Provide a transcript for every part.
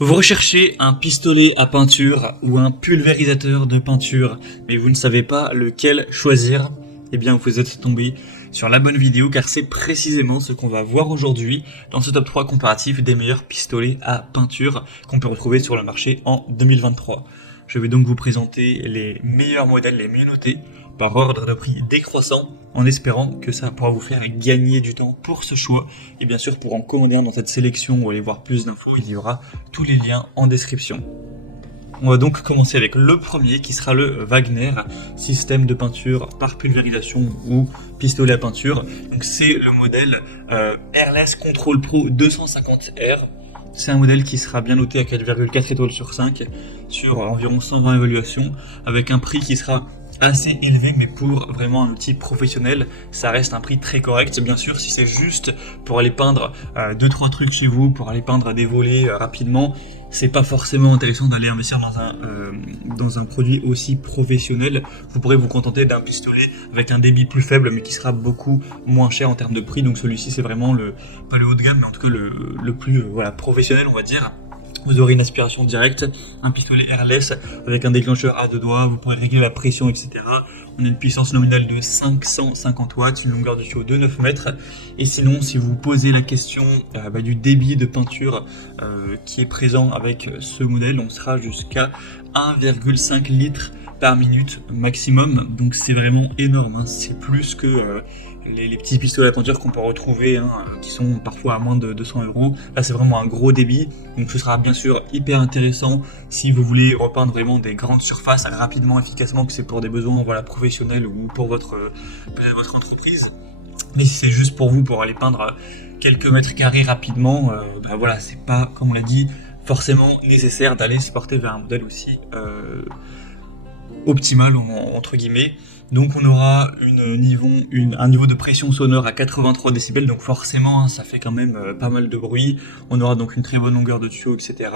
Vous recherchez un pistolet à peinture ou un pulvérisateur de peinture, mais vous ne savez pas lequel choisir? Eh bien, vous êtes tombé sur la bonne vidéo car c'est précisément ce qu'on va voir aujourd'hui dans ce top 3 comparatif des meilleurs pistolets à peinture qu'on peut retrouver sur le marché en 2023. Je vais donc vous présenter les meilleurs modèles, les mieux notés, par ordre de prix décroissant, en espérant que ça pourra vous faire gagner du temps pour ce choix. Et bien sûr, pour en commander un dans cette sélection ou aller voir plus d'infos, il y aura tous les liens en description. On va donc commencer avec le premier qui sera le Wagner, système de peinture par pulvérisation ou pistolet à peinture. Donc c'est le modèle Airless Control Pro 250R. C'est un modèle qui sera bien noté à 4,4 étoiles sur 5 sur environ 120 évaluations, avec un prix qui sera assez élevé, mais pour vraiment un outil professionnel, ça reste un prix très correct. Bien sûr, si c'est juste pour aller peindre 2-3 trucs chez vous, pour aller peindre des volets rapidement, c'est pas forcément intéressant d'aller investir dans un produit aussi professionnel. Vous pourrez vous contenter d'un pistolet avec un débit plus faible, mais qui sera beaucoup moins cher en termes de prix. Donc celui-ci, c'est vraiment pas le haut de gamme, mais en tout cas le plus professionnel, on va dire. Vous aurez une aspiration directe, un pistolet airless avec un déclencheur à deux doigts, vous pourrez régler la pression, etc. On a une puissance nominale de 550 watts, une longueur de tuyau de 9 mètres. Et sinon, si vous posez la question du débit de peinture qui est présent avec ce modèle, on sera jusqu'à 1,5 litres par minute maximum. Donc c'est vraiment énorme, hein. C'est plus que les petits pistolets à peinture qu'on peut retrouver, qui sont parfois à moins de 200 €. Là, c'est vraiment un gros débit, donc ce sera bien sûr hyper intéressant si vous voulez repeindre vraiment des grandes surfaces rapidement, efficacement, que c'est pour des besoins professionnels ou pour votre entreprise. Mais si c'est juste pour vous, pour aller peindre quelques mètres carrés rapidement, c'est pas, comme on l'a dit, forcément nécessaire d'aller se porter vers un modèle optimal entre guillemets. Donc on aura un niveau de pression sonore à 83 décibels, donc forcément ça fait quand même pas mal de bruit. On aura donc une très bonne longueur de tuyau, etc.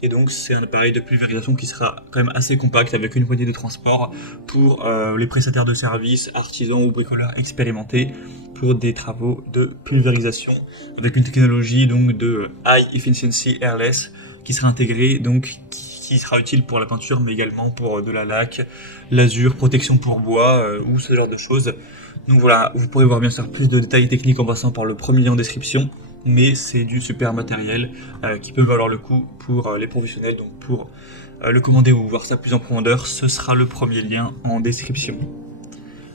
Et donc c'est un appareil de pulvérisation qui sera quand même assez compact, avec une poignée de transport pour les prestataires de services, artisans ou bricoleurs expérimentés pour des travaux de pulvérisation, avec une technologie donc de High Efficiency Airless qui sera intégrée, donc qui sera utile pour la peinture, mais également pour de la laque, l'azur, protection pour bois ou ce genre de choses. Donc voilà, vous pourrez voir bien sûr plus de détails techniques en passant par le premier lien en description, mais c'est du super matériel qui peut valoir le coup pour les professionnels. Donc pour le commander ou voir ça plus en profondeur, ce sera le premier lien en description.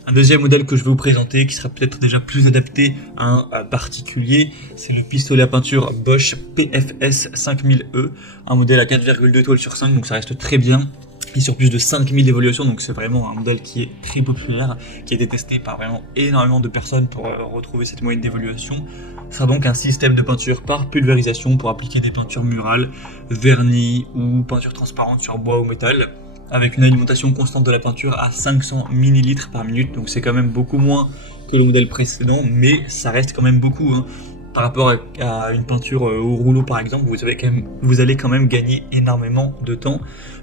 Un deuxième modèle que je vais vous présenter, qui sera peut-être déjà plus adapté à un particulier, c'est le pistolet à peinture Bosch PFS 5000E, un modèle à 4,2 étoiles sur 5, donc ça reste très bien, et sur plus de 5000 évaluations, donc c'est vraiment un modèle qui est très populaire, qui a été testé par vraiment énormément de personnes pour retrouver cette moyenne d'évaluation. Ce sera donc un système de peinture par pulvérisation pour appliquer des peintures murales, vernis ou peintures transparentes sur bois ou métal, avec une alimentation constante de la peinture à 500 ml par minute, donc c'est quand même beaucoup moins que le modèle précédent, mais ça reste quand même beaucoup, hein. Par rapport à une peinture au rouleau par exemple, vous allez quand même gagner énormément de temps,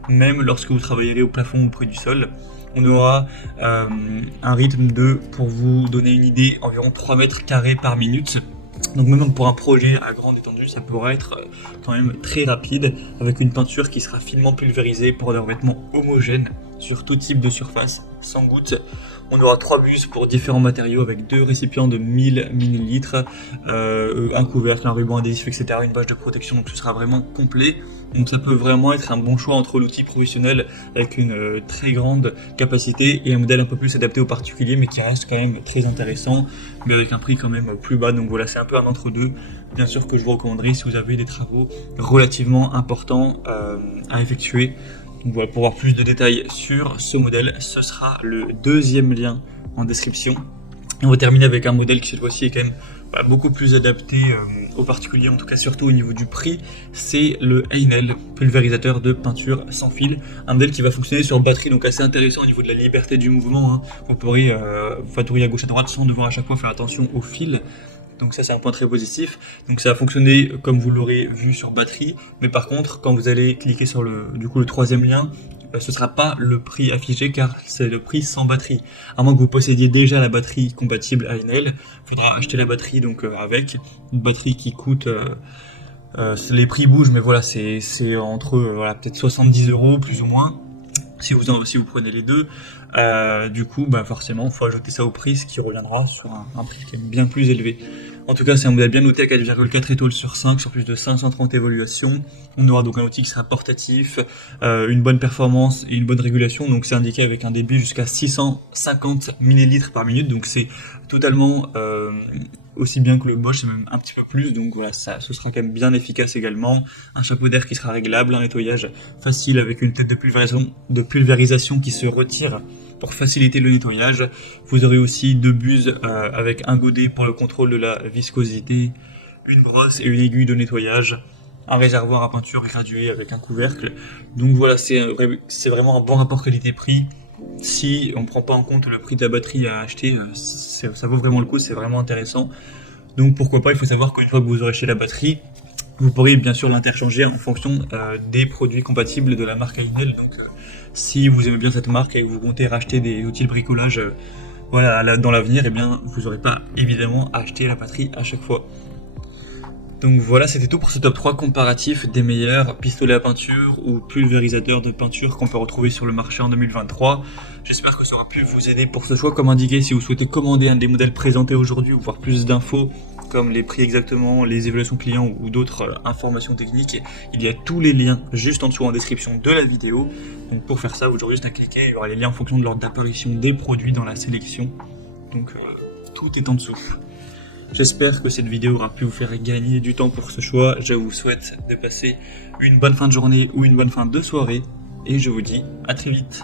même lorsque vous travaillerez au plafond ou près du sol. On aura un rythme pour vous donner une idée, environ 3 mètres carrés par minute. Donc même pour un projet à grande étendue, ça pourra être quand même très rapide, avec une peinture qui sera finement pulvérisée pour des revêtements homogènes sur tout type de surface, sans goutte. On aura 3 bus pour différents matériaux, avec 2 récipients de 1000 ml, un couvercle, un ruban adhésif, etc., une bâche de protection, donc ce sera vraiment complet. Donc ça peut vraiment être un bon choix entre l'outil professionnel avec une très grande capacité et un modèle un peu plus adapté aux particuliers, mais qui reste quand même très intéressant, mais avec un prix quand même plus bas. Donc voilà, c'est un peu un entre-deux. Bien sûr que je vous recommanderais si vous avez des travaux relativement importants à effectuer. Donc voilà, pour voir plus de détails sur ce modèle, ce sera le deuxième lien en description. Et on va terminer avec un modèle qui cette fois-ci est quand même beaucoup plus adapté aux particuliers, en tout cas surtout au niveau du prix. C'est le Heinel, pulvérisateur de peinture sans fil, un modèle qui va fonctionner sur batterie, donc assez intéressant au niveau de la liberté du mouvement, hein. Vous pourrez fatouiller à gauche à droite sans devoir à chaque fois faire attention au fil. Donc ça c'est un point très positif. Donc ça va fonctionner comme vous l'aurez vu sur batterie, mais par contre quand vous allez cliquer sur le troisième lien, ce sera pas le prix affiché car c'est le prix sans batterie. À moins que vous possédiez déjà la batterie compatible à Heinel, il faudra acheter la batterie donc avec une batterie qui coûte Les prix bougent, mais voilà, c'est entre voilà, peut-être 70 € plus ou moins si vous prenez les deux. Du coup, bah forcément, il faut ajouter ça au prix, ce qui reviendra sur un prix qui est bien plus élevé. En tout cas, c'est un modèle bien noté à 4,4 étoiles sur 5, sur plus de 530 évaluations. On aura donc un outil qui sera portatif, une bonne performance et une bonne régulation. Donc c'est indiqué avec un débit jusqu'à 650 ml par minute. Donc c'est totalement aussi bien que le Bosch, c'est même un petit peu plus. Donc voilà, ce sera quand même bien efficace également. Un chapeau d'air qui sera réglable, un nettoyage facile avec une tête de pulvérisation qui se retire pour faciliter le nettoyage. Vous aurez aussi 2 buses avec un godet pour le contrôle de la viscosité, une brosse et une aiguille de nettoyage, un réservoir à peinture gradué avec un couvercle. Donc voilà, c'est vraiment un bon rapport qualité-prix. Si on ne prend pas en compte le prix de la batterie à acheter, ça vaut vraiment le coup, c'est vraiment intéressant. Donc pourquoi pas, il faut savoir qu'une fois que vous aurez acheté la batterie, vous pourrez bien sûr l'interchanger en fonction des produits compatibles de la marque Ainel. Donc si vous aimez bien cette marque et que vous comptez racheter des outils de bricolage voilà, dans l'avenir, eh bien vous n'aurez pas évidemment à acheter la batterie à chaque fois. Donc voilà, c'était tout pour ce top 3 comparatif des meilleurs pistolets à peinture ou pulvérisateurs de peinture qu'on peut retrouver sur le marché en 2023. J'espère que ça aura pu vous aider pour ce choix. Comme indiqué, si vous souhaitez commander un des modèles présentés aujourd'hui ou voir plus d'infos, comme les prix exactement, les évaluations clients ou d'autres informations techniques, il y a tous les liens juste en dessous en description de la vidéo. Donc pour faire ça, vous aurez juste à cliquer, il y aura les liens en fonction de l'ordre d'apparition des produits dans la sélection. Donc tout est en dessous. J'espère que cette vidéo aura pu vous faire gagner du temps pour ce choix. Je vous souhaite de passer une bonne fin de journée ou une bonne fin de soirée. Et je vous dis à très vite.